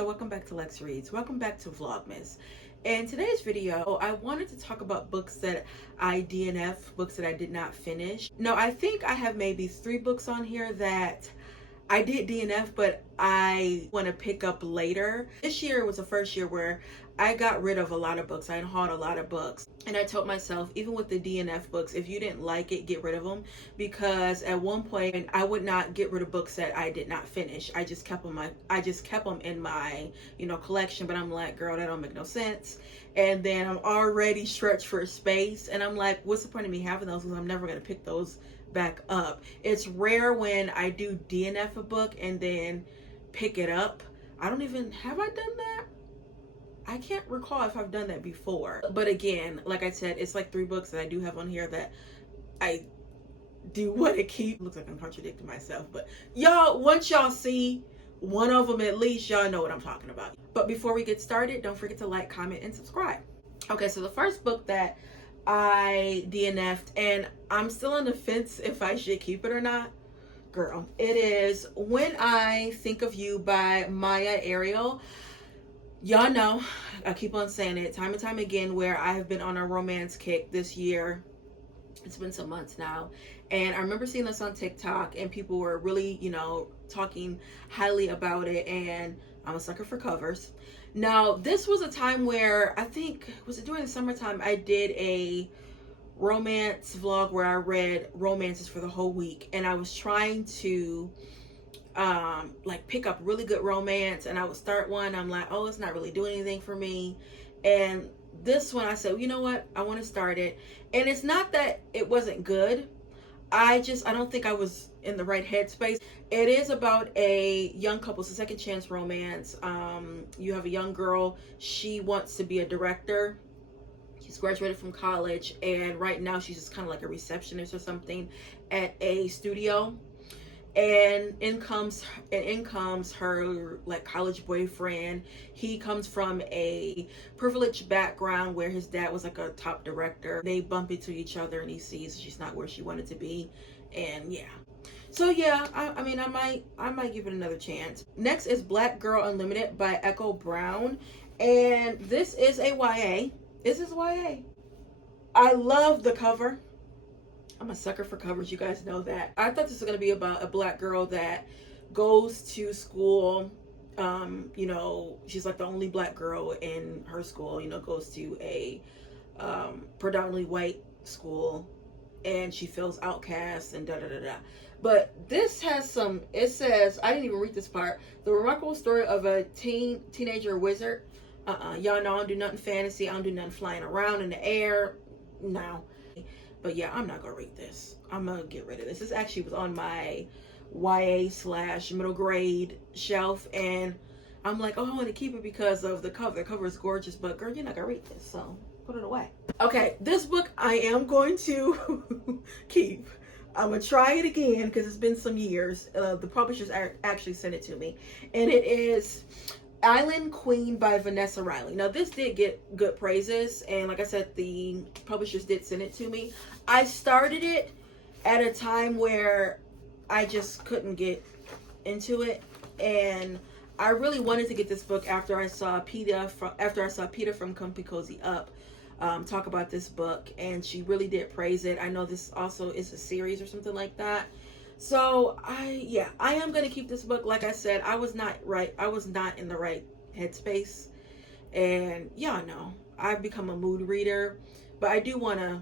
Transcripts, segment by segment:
so welcome back to Lex Reads. Welcome back to Vlogmas. In today's video, I wanted to talk about books that I DNF, books that I did not finish. No, I think I have maybe 3 books on here that I did DNF, but I want to pick up later. This year was the first year where I got rid of a lot of books. I hauled a lot of books. And I told myself, even with the DNF books, if you didn't like it, get rid of them. Because at one point, I would not get rid of books that I did not finish. I just kept them in my, collection. But I'm like, girl, that don't make no sense. And then I'm already stretched for space. And I'm like, what's the point of me having those? Because I'm never going to pick those back up. It's rare when I do DNF a book and then pick it up. Have I done that? I can't recall if I've done that before. But again, like I said, it's like 3 books that I do have on here that I do want to keep. Looks like I'm contradicting myself, but y'all, once y'all see one of them at least, y'all know what I'm talking about. But before we get started, don't forget to like, comment, and subscribe. Okay, so the first book that I DNF'd, and I'm still on the fence if I should keep it or not. Girl, it is When I Think of You by Maya Ariel. Y'all know, I keep on saying it time and time again, where I have been on a romance kick this year. It's been some months now. And I remember seeing this on TikTok and people were really, talking highly about it. And I'm a sucker for covers. Now, this was a time where I think, was it during the summertime, I did a romance vlog where I read romances for the whole week. And I was trying to pick up really good romance, and I would start one. I'm like, oh, it's not really doing anything for me. And this one I said, you know what, I want to start it. And it's not that it wasn't good. I don't think I was in the right headspace. It is about a young couple. It's a second chance romance. You have a young girl. She wants to be a director. She's graduated from college, and right now she's just kind of like a receptionist or something at a studio. And in comes her like college boyfriend. He comes from a privileged background where his dad was like a top director. They bump into each other and he sees she's not where she wanted to be. And yeah. So yeah, I might give it another chance. Next is Black Girl Unlimited by Echo Brown. And this is a YA. This is YA. I love the cover. I'm a sucker for covers, you guys know that. I thought this was going to be about a black girl that goes to school. She's like the only black girl in her school, goes to a predominantly white school, and she feels outcast and da-da-da-da. But this has it says, I didn't even read this part, the remarkable story of a teenager wizard. Y'all know I don't do nothing fantasy. I don't do nothing flying around in the air. No. But yeah, I'm not gonna read this. I'm gonna get rid of this. This actually was on my YA/middle grade shelf, and I'm like, oh, I want to keep it because of the cover. The cover is gorgeous, but girl, you're not gonna read this, so put it away. Okay, this book I am going to keep. I'm gonna try it again because it's been some years. The publishers actually sent it to me, and it is Island Queen by Vanessa Riley. Now, this did get good praises, and like I said, the publishers did send it to me. I started it at a time where I just couldn't get into it, and I really wanted to get this book after I saw Peta from Comfy Cozy Up talk about this book, and she really did praise it. I know this also is a series or something like that. So I am going to keep this book. Like I said, I was not in the right headspace. And y'all know, I've become a mood reader. But I do want to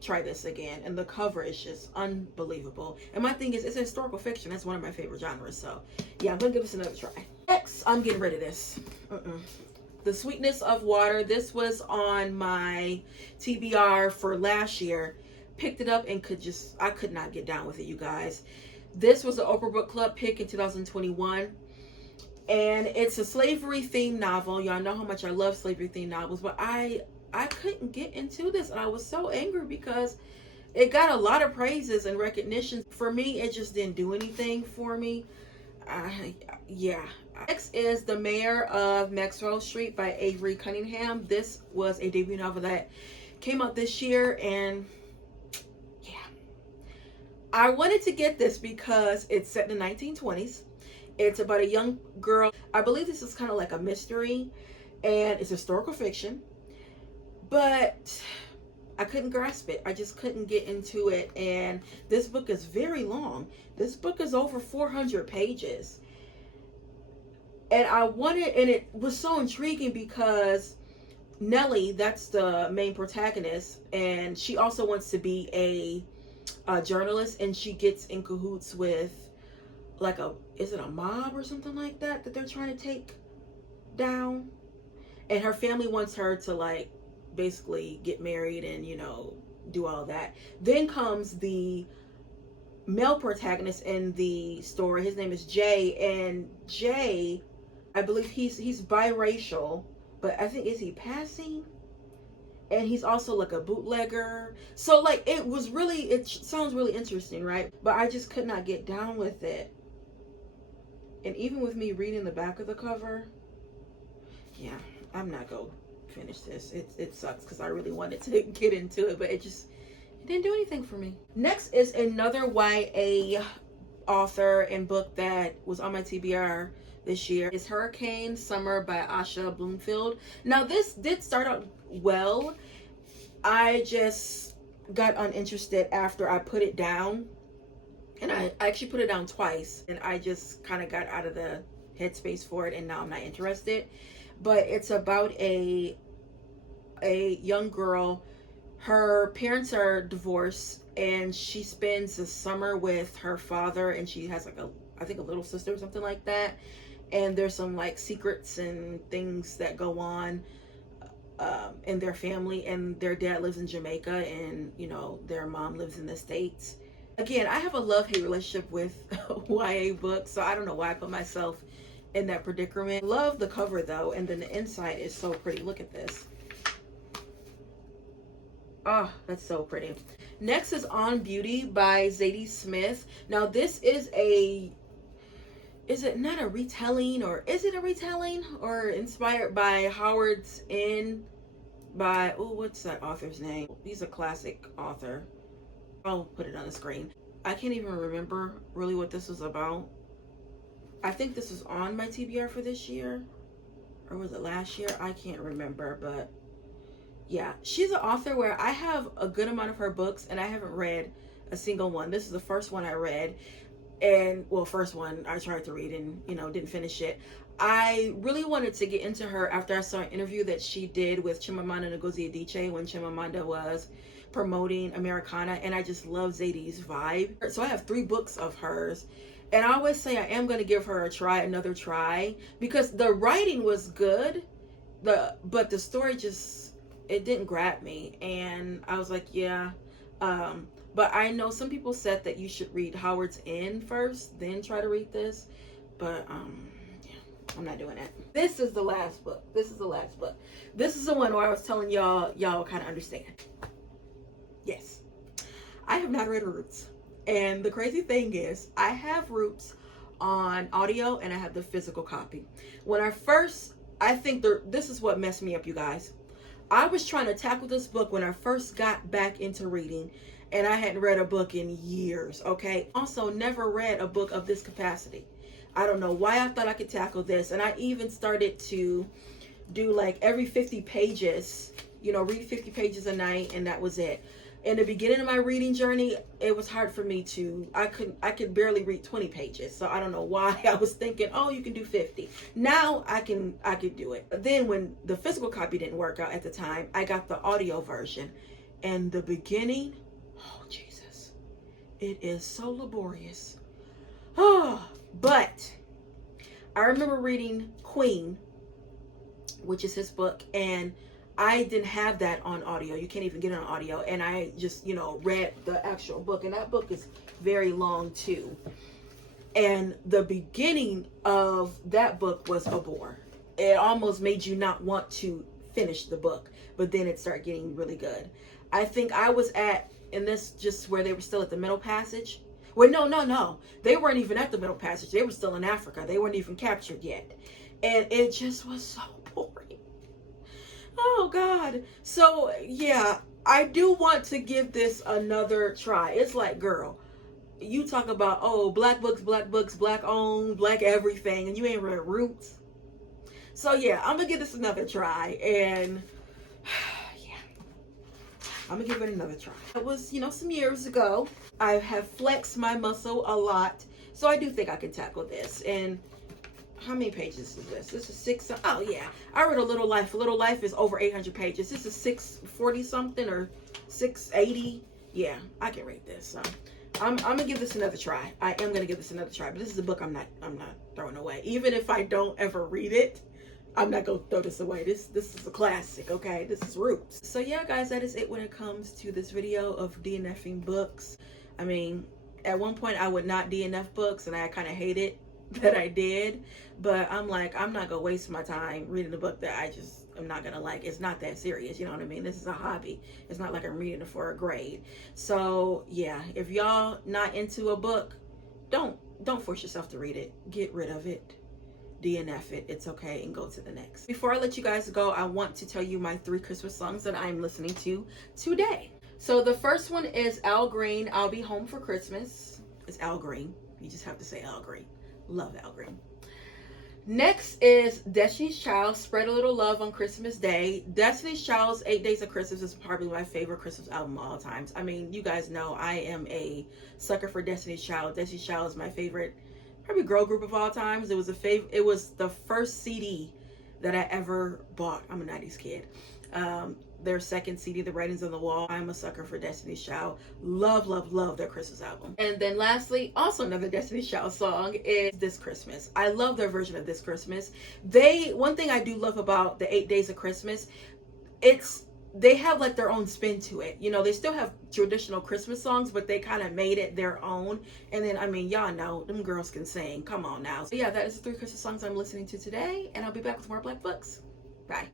try this again. And the cover is just unbelievable. And my thing is, it's historical fiction. That's one of my favorite genres. So yeah, I'm going to give this another try. Next, I'm getting rid of this. The Sweetness of Water. This was on my TBR for last year. Picked it up and I could not get down with it, you guys. This was an Oprah Book Club pick in 2021, and it's a slavery themed novel. Y'all know how much I love slavery themed novels, but I couldn't get into this, and I was so angry because it got a lot of praises and recognition. For me, it just didn't do anything for me. Yeah. Next is The Mayor of Maxwell Street by Avery Cunningham. This was a debut novel that came out this year, and I wanted to get this because it's set in the 1920s, It's about a young girl. I believe this is kind of like a mystery, and it's historical fiction, but I couldn't grasp it. I just couldn't get into it. And this book is very long. This book is over 400 pages. And it was so intriguing because Nellie, that's the main protagonist, and she also wants to be a journalist, and she gets in cahoots with like is it a mob or something like that they're trying to take down? And her family wants her to like basically get married and, you know, do all that. Then comes the male protagonist in the story. His name is Jay, and Jay, I believe he's biracial, but I think, is he passing? And he's also like a bootlegger. So like it sounds really interesting, right? But I just could not get down with it. And even with me reading the back of the cover, yeah, I'm not gonna finish this. It sucks because I really wanted to get into it, but it didn't do anything for me. Next is another YA author and book that was on my TBR this year. It's Hurricane Summer by Asha Bloomfield. Now this did start out well. I just got uninterested after I put it down. And I actually put it down twice, and I just kind of got out of the headspace for it, and now I'm not interested. But it's about a young girl. Her parents are divorced, and she spends the summer with her father, and she has like I think a little sister or something like that. And there's some like secrets and things that go on in their family, and their dad lives in Jamaica, and you know, their mom lives in the States. Again, I have a love-hate relationship with YA books, so I don't know why I put myself in that predicament. Love the cover though, and then the inside is so pretty. Look at this. Oh, that's so pretty. Next is On Beauty by Zadie Smith. Now this is it not a retelling, or is it a retelling, or inspired by Howard's Inn by, oh, what's that author's name? He's a classic author. I'll put it on the screen. I can't even remember really what this was about. I think this was on my TBR for this year, or was it last year? I can't remember, but yeah, she's an author where I have a good amount of her books, and I haven't read a single one. This is the first one I read, and well, first one I tried to read and, you know, didn't finish it. I really wanted to get into her after I saw an interview that she did with Chimamanda Ngozi Adichie when Chimamanda was promoting Americana, and I just love Zadie's vibe. So I have 3 books of hers, and I always say I am going to give her another try, because the writing was good, but the story just, it didn't grab me, and I was like, yeah. But I know some people said that you should read Howard's Inn first, then try to read this, but yeah, I'm not doing that. This is the last book. This is the one where I was telling y'all kind of understand. Yes, I have not read Roots, and the crazy thing is I have Roots on audio and I have the physical copy. I think this is what messed me up, you guys. I was trying to tackle this book when I first got back into reading, and I hadn't read a book in years, okay? Also, never read a book of this capacity. I don't know why I thought I could tackle this, and I even started to do like every 50 pages, you know, read 50 pages a night, and that was it. In the beginning of my reading journey, it was hard for me I could barely read 20 pages. So I don't know why I was thinking, oh, you can do 50. Now I could do it. But then when the physical copy didn't work out at the time, I got the audio version. And the beginning, oh Jesus, it is so laborious. Oh, but I remember reading Queen, which is his book, and I didn't have that on audio. You can't even get it on audio. And I just, you know, read the actual book. And that book is very long too. And the beginning of that book was a bore. It almost made you not want to finish the book. But then it started getting really good. I think I was in this just where they were still at the middle passage. Well, no. They weren't even at the middle passage. They were still in Africa. They weren't even captured yet. And it just was so boring. Oh God. So yeah, I do want to give this another try. It's like, girl, you talk about, oh, black books, black owned, black everything, and you ain't read Roots. So yeah, I'm gonna give this another try, and yeah, I'm gonna give it another try. It was, you know, some years ago. I have flexed my muscle a lot, so I do think I can tackle this. And how many pages is this? This is 6. Oh yeah, I read A Little Life. A Little Life is over 800 pages. This is 640 something or 680. Yeah, I can read this. So I'm gonna give this another try. I am gonna give this another try. But this is a book I'm not throwing away. Even if I don't ever read it, I'm not gonna throw this away. This is a classic, okay? This is Roots. So yeah, guys, that is it when it comes to this video of DNFing books. I mean, at one point I would not DNF books, and I kind of hated that I did. But I'm like, I'm not gonna waste my time reading a book that I'm not gonna like. It's not that serious, you know what I mean? This is a hobby. It's not like I'm reading it for a grade. So yeah, if y'all not into a book, don't force yourself to read it. Get rid of it. DNF it. It's okay, and go to the next. Before I let you guys go, I want to tell you my 3 Christmas songs that I'm listening to today. So the first one is Al Green, I'll Be Home for Christmas. It's Al Green. You just have to say Al Green. Love Al Green. Next is Destiny's Child, Spread a Little Love on Christmas Day. Destiny's Child's 8 Days of Christmas is probably my favorite Christmas album of all times. I mean, you guys know I am a sucker for Destiny's Child. Destiny's Child is my favorite, probably girl group of all times. It was the first CD that I ever bought. I'm a 90s kid. Their second CD, The Writings on the Wall. I'm a sucker for Destiny's Child. Love, love, love their Christmas album. And then lastly, also another Destiny's Child song is This Christmas. I love their version of This Christmas. One thing I do love about the 8 Days of Christmas, they have like their own spin to it. You know, they still have traditional Christmas songs, but they kind of made it their own. And then, I mean, y'all know, them girls can sing. Come on now. So yeah, that is the 3 Christmas songs I'm listening to today. And I'll be back with more Black Books. Bye.